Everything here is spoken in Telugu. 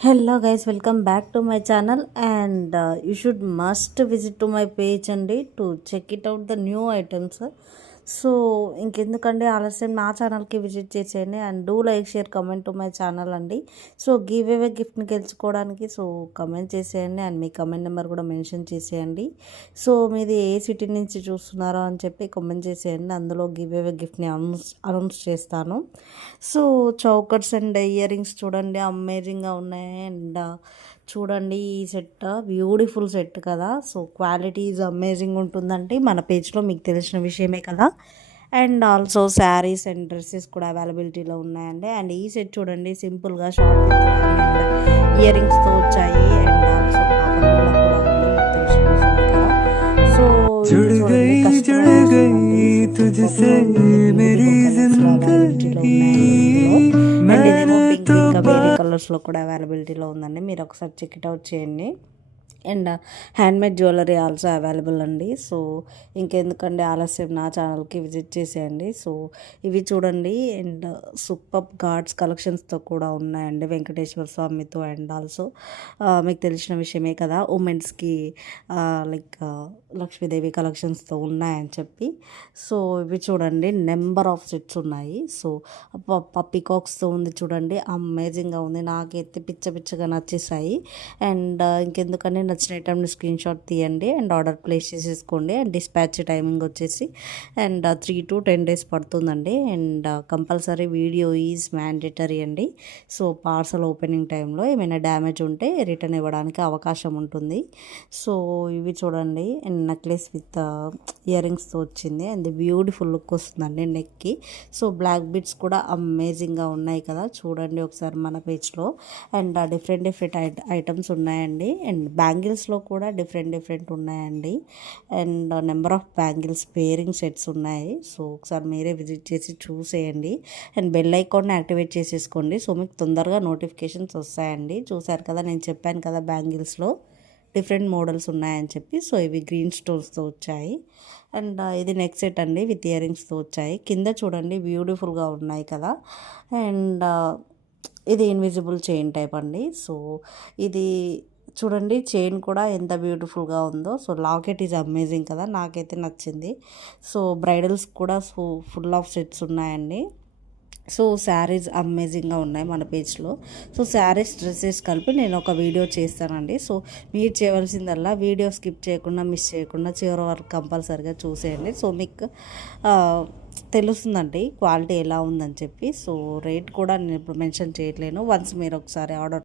Hello guys, welcome back to my channel and you should must visit to my page and to check it out the new items. So ఇంకెందుకండి ఆలస్యం నా ఛానల్కి విజిట్ చేసేయండి and do like share comment to my channel అండి. సో గివ్ అవే గిఫ్ట్ని గెలుచుకోవడానికి సో కమెంట్ చేసేయండి అండ్ మీ కమెంట్ నెంబర్ కూడా మెన్షన్ చేసేయండి. సో మీది ఏ సిటీ నుంచి చూస్తున్నారో అని చెప్పి కమెంట్ చేసేయండి, అందులో గివ్ అవే గిఫ్ట్ని అనౌన్స్ చేస్తాను. So chokers and ear rings చూడండి అమేజింగ్గా ఉన్నాయి అండ్ చూడండి ఈ సెట్ బ్యూటిఫుల్ సెట్ కదా. సో క్వాలిటీ ఈజ్ అమేజింగ్ ఉంటుందండి, మన పేజ్లో మీకు తెలిసిన విషయమే కదా. And also saris and dresses కూడా అవైలబిలిటీలో ఉన్నాయండి. అండ్ ఈ సెట్ చూడండి సింపుల్గా షార్ట్ విత్ అండ్ ఇయర్ రింగ్స్తో వచ్చాయి అండ్ ఆల్సో కూడా ఉంది, మీకు తెలిసిన విషయమే కదా. సో ఇంకా వేరే కలర్స్లో కూడా అవైలబిలిటీలో ఉందండి, మీరు ఒకసారి చెక్ ఇట్ అవుట్ చేయండి. And handmade jewellery also available అండి. సో ఇంకెందుకండి ఆలస్యం నా ఛానల్కి విజిట్ చేసేయండి. సో ఇవి చూడండి అండ్ సూపర్ గార్డ్స్ కలెక్షన్స్తో కూడా ఉన్నాయండి, వెంకటేశ్వర స్వామితో అండ్ ఆల్సో మీకు తెలిసిన విషయమే కదా ఉమెన్స్కి లైక్ లక్ష్మీదేవి కలెక్షన్స్తో ఉన్నాయని చెప్పి. సో ఇవి చూడండి నెంబర్ ఆఫ్ సెట్స్ ఉన్నాయి. సో పీకాక్స్తో ఉంది చూడండి, అమేజింగ్గా ఉంది, నాకైతే పిచ్చగా నచ్చేసాయి. అండ్ ఇంకెందుకని నచ్చిన ఐటమ్ని స్క్రీన్ షాట్ తీయండి అండ్ ఆర్డర్ ప్లేస్ చేసేసుకోండి. అండ్ డిస్పాచ్ టైమింగ్ వచ్చేసి అండ్ 3 to 10 days పడుతుందండి. And compulsory video is mandatory అండి. సో పార్సల్ ఓపెనింగ్ టైంలో ఏమైనా డ్యామేజ్ ఉంటే రిటర్న్ ఇవ్వడానికి అవకాశం ఉంటుంది. సో ఇవి చూడండి అండ్ నెక్లెస్ విత్ ఇయర్ రింగ్స్తో వచ్చింది అండ్ బ్యూటిఫుల్ లుక్ వస్తుందండి నెక్కి. సో బ్లాక్ బిట్స్ కూడా అమేజింగ్గా ఉన్నాయి కదా, చూడండి ఒకసారి మన పేజ్లో. అండ్ డిఫరెంట్ ఐటమ్స్ ఉన్నాయండి. అండ్ బ్యాంగిల్స్లో కూడా డిఫరెంట్ ఉన్నాయండి. And number of bangles pairing sets ఉన్నాయి. సో ఒకసారి మీరే విజిట్ చేసి చూసేయండి అండ్ బెల్ ఐకాన్ని యాక్టివేట్ చేసేసుకోండి. సో మీకు తొందరగా నోటిఫికేషన్స్ వస్తాయండి. చూసారు కదా, నేను చెప్పాను కదా బ్యాంగిల్స్లో డిఫరెంట్ మోడల్స్ ఉన్నాయని చెప్పి. సో ఇవి గ్రీన్ స్టోన్స్తో వచ్చాయి అండ్ ఇది నెక్ సెట్ అండి విత్ ఇయర్ రింగ్స్తో వచ్చాయి. కింద చూడండి బ్యూటిఫుల్గా ఉన్నాయి కదా. అండ్ ఇది ఇన్విజిబుల్ చైన్ టైప్ అండి. సో ఇది చూడండి చైన్ కూడా ఎంత బ్యూటిఫుల్గా ఉందో. సో లాకెట్ ఈజ్ అమేజింగ్ కదా, నాకైతే నచ్చింది. సో బ్రైడల్స్ కూడా ఫుల్ ఆఫ్ సెట్స్ ఉన్నాయండి. సో శారీస్ అమేజింగ్గా ఉన్నాయి మన పేజ్లో. సో శారీస్ డ్రెస్సెస్ కలిపి నేను ఒక వీడియో చేస్తానండి. సో మీరు చేయవలసిందల్లా వీడియో స్కిప్ చేయకుండా మిస్ చేయకుండా చివరి వరకు కంపల్సరీగా చూసేయండి. సో మీకు తెలుస్తుందండి క్వాలిటీ ఎలా ఉందని చెప్పి. సో రేట్ కూడా నేను ఇప్పుడు మెన్షన్ చేయట్లేను, వన్స్ మీరు ఒకసారి ఆర్డర్